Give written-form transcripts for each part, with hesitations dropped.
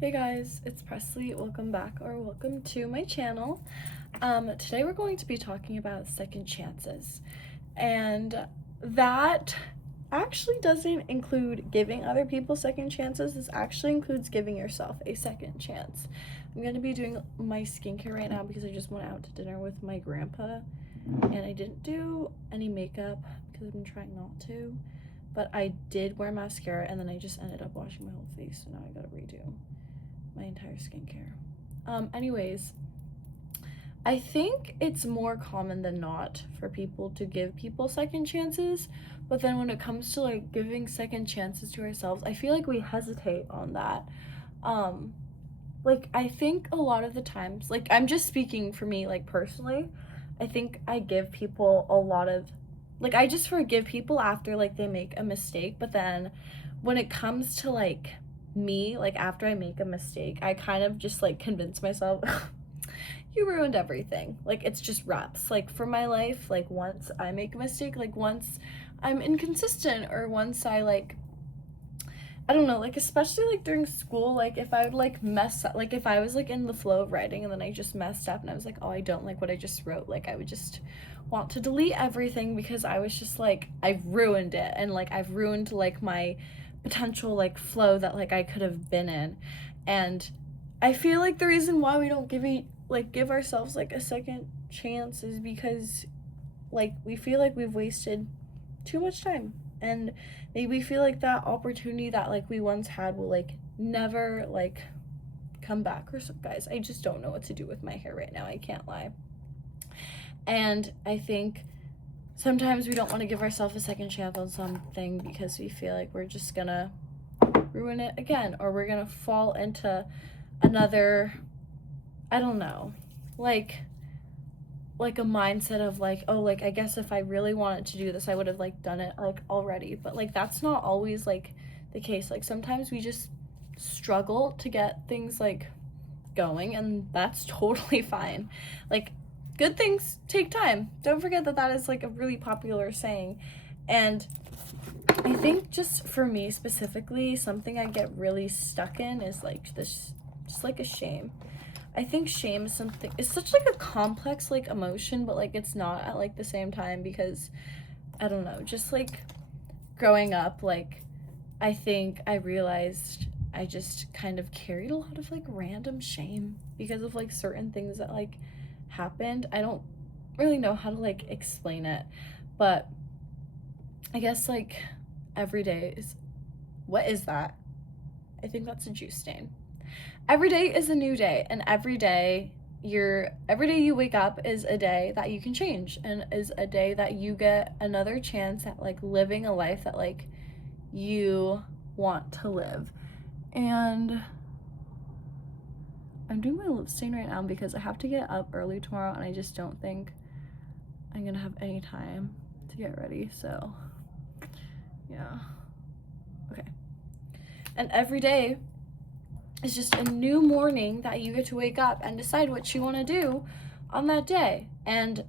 Hey guys, it's Presley. Welcome back or welcome to my channel. Today we're going to be talking about second chances. And that actually doesn't include giving other people second chances. This actually includes giving yourself a second chance. I'm going to be doing my skincare right now because I just went out to dinner with my grandpa and I didn't do any makeup because I've been trying not to. But I did wear mascara and then I just ended up washing my whole face, so now I gotta redo my entire skincare. Anyways, I think it's more common than not for people to give people second chances, but then when it comes to like giving second chances to ourselves, I feel like we hesitate on that. Like I think a lot of the times, like I'm just speaking for me, like personally, I think I give people a lot of like I just forgive people after like they make a mistake, but then when it comes to like me, like after I make a mistake, I kind of just like convince myself you ruined everything. Like it's just reps. Like for my life, like once I make a mistake, like once I'm inconsistent or once I like I don't know, like especially like during school, like if I would like mess up, like if I was like in the flow of writing and then I just messed up and I was like, oh, I don't like what I just wrote, like I would just want to delete everything because I was just like, I've ruined it and like I've ruined like my potential like flow that like I could have been in. And I feel like the reason why we don't give ourselves like a second chance is because like we feel like we've wasted too much time and maybe we feel like that opportunity that like we once had will like never like come back or so. Guys, I just don't know what to do with my hair right now, I can't lie. And I think sometimes we don't want to give ourselves a second chance on something because we feel like we're just gonna ruin it again or we're gonna fall into another, I don't know, like a mindset of like, oh, like I guess if I really wanted to do this I would have like done it like already, but like that's not always like the case. Like sometimes we just struggle to get things like going and that's totally fine. Like good things take time, don't forget that that is like a really popular saying. And I think just for me specifically, something I get really stuck in is like this, just like a shame. I think shame is something, it's such like a complex like emotion, but like it's not at like the same time because I don't know, just like growing up, like I think I realized I just kind of carried a lot of like random shame because of like certain things that like happened. I don't really know how to like explain it, but I guess like every day is, what is that? I think that's a juice stain. Every day is a new day, and every day you wake up is a day that you can change and is a day that you get another chance at like living a life that like you want to live. And I'm doing my lip stain right now because I have to get up early tomorrow and I just don't think I'm gonna have any time to get ready, so yeah. Okay. And every day is just a new morning that you get to wake up and decide what you want to do on that day. And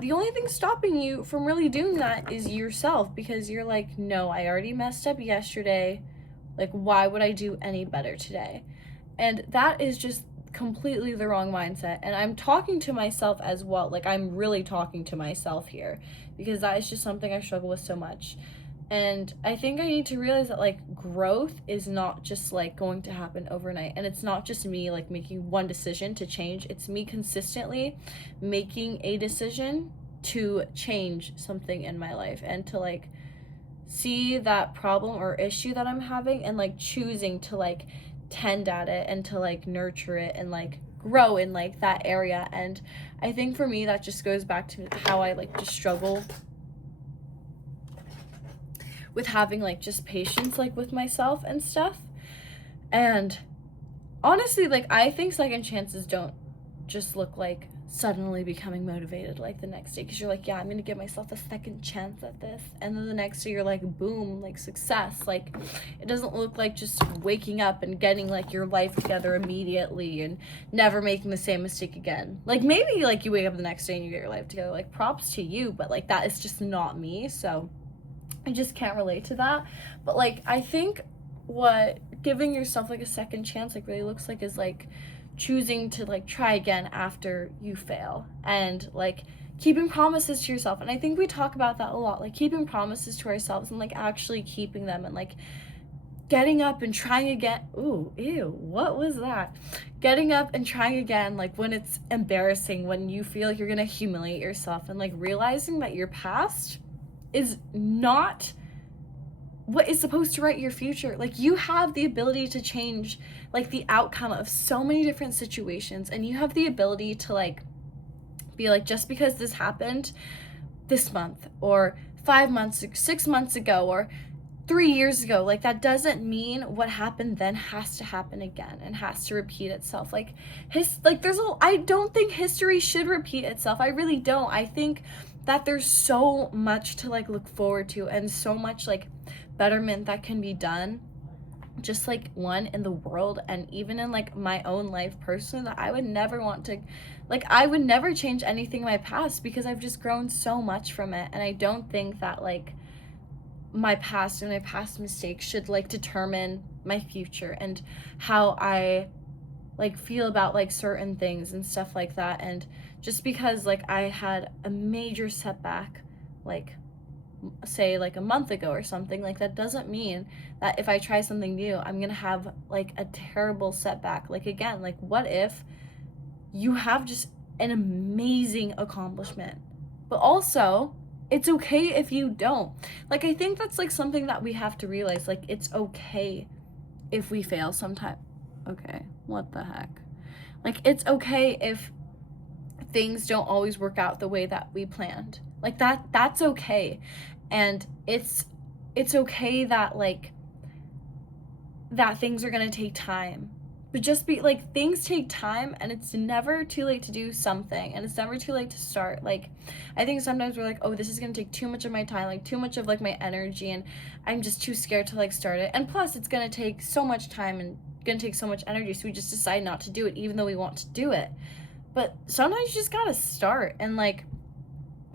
the only thing stopping you from really doing that is yourself, because you're like, no, I already messed up yesterday. Like, why would I do any better today? And that is just completely the wrong mindset. And I'm talking to myself as well. Like, I'm really talking to myself here because that is just something I struggle with so much. And I think I need to realize that like growth is not just like going to happen overnight, and it's not just me like making one decision to change. It's me consistently making a decision to change something in my life and to like see that problem or issue that I'm having and like choosing to like tend at it and to like nurture it and like grow in like that area. And I think for me that just goes back to how I like just struggle with having like just patience like with myself and stuff. And honestly, like I think second chances don't just look like suddenly becoming motivated like the next day because you're like, yeah, I'm gonna give myself a second chance at this, and then the next day you're like, boom, like success. Like it doesn't look like just waking up and getting like your life together immediately and never making the same mistake again. Like maybe like you wake up the next day and you get your life together, like props to you, but like that is just not me, so I just can't relate to that. But like I think what giving yourself like a second chance like really looks like is like choosing to like try again after you fail, and like keeping promises to yourself. And I think we talk about that a lot, like keeping promises to ourselves and like actually keeping them, and like getting up and trying again. Ooh, ew, what was that? Getting up and trying again, like when it's embarrassing, when you feel like you're gonna humiliate yourself, and like realizing that your past is not what is supposed to write your future. Like you have the ability to change like the outcome of so many different situations, and you have the ability to like be like, just because this happened this month or 5 months, 6 months ago, or 3 years ago, like that doesn't mean what happened then has to happen again and has to repeat itself. Like I don't think history should repeat itself. I really don't. I think that there's so much to like look forward to, and so much like betterment that can be done, just like one in the world, and even in like my own life personally, that I would never want to, like I would never change anything in my past, because I've just grown so much from it. And I don't think that like my past and my past mistakes should like determine my future and how I like feel about like certain things and stuff like that. And just because like I had a major setback, like say like a month ago or something, like that doesn't mean that if I try something new I'm gonna have like a terrible setback. Like again, like what if you have just an amazing accomplishment, but also it's okay if you don't. Like I think that's like something that we have to realize, like it's okay if we fail sometime. Okay, what the heck? Like it's okay if things don't always work out the way that we planned. Like that's okay. And it's okay that like that things are going to take time. But just be like, things take time, and it's never too late to do something, and it's never too late to start. Like I think sometimes we're like, oh, this is going to take too much of my time, like too much of like my energy, and I'm just too scared to like start it. And plus it's going to take so much time and going to take so much energy, so we just decide not to do it even though we want to do it. But sometimes you just got to start and like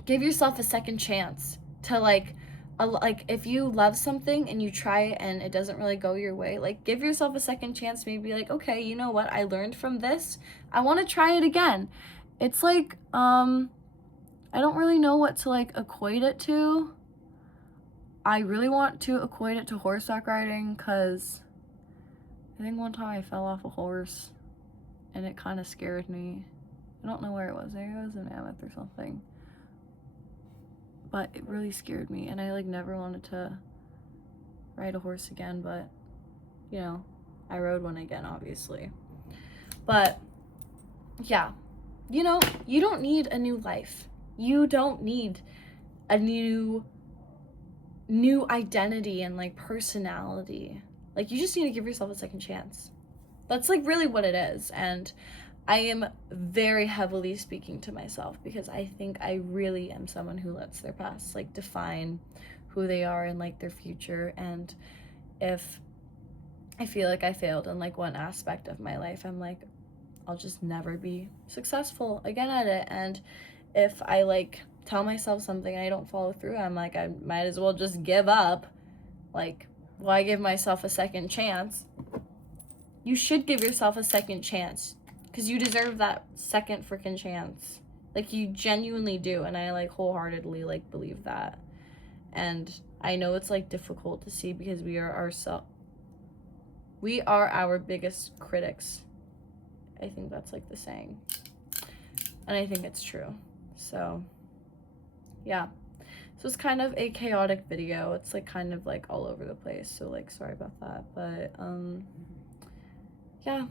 give yourself a second chance to like if you love something and you try it and it doesn't really go your way, like give yourself a second chance. Maybe like, okay, you know what, I learned from this, I want to try it again. It's like I don't really know what to like equate it to. I really want to equate it to horseback riding, because I think one time I fell off a horse and it kind of scared me. I don't know where it was. Maybe it was in Mammoth or something. But it really scared me, and I like never wanted to ride a horse again. But you know, I rode one again, obviously. But yeah, you know, you don't need a new life. You don't need a new identity and like personality. Like you just need to give yourself a second chance. That's like really what it is. And I am very heavily speaking to myself, because I think I really am someone who lets their past like define who they are and like their future. And if I feel like I failed in like one aspect of my life, I'm like, I'll just never be successful again at it. And if I like tell myself something and I don't follow through, I'm like, I might as well just give up. Like, why give myself a second chance? You should give yourself a second chance, because you deserve that second freaking chance. Like you genuinely do. And I like wholeheartedly like believe that. And I know it's like difficult to see, because we are our biggest critics. I think that's like the saying, and I think it's true. So yeah, so it's kind of a chaotic video. It's like kind of like all over the place, so like sorry about that. But yeah,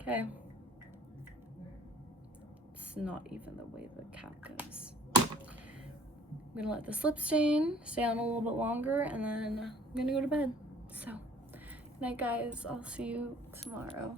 okay. Not even the way the cap goes. I'm gonna let this lip stain stay on a little bit longer, and then I'm gonna go to bed. So, good night, guys. I'll see you tomorrow.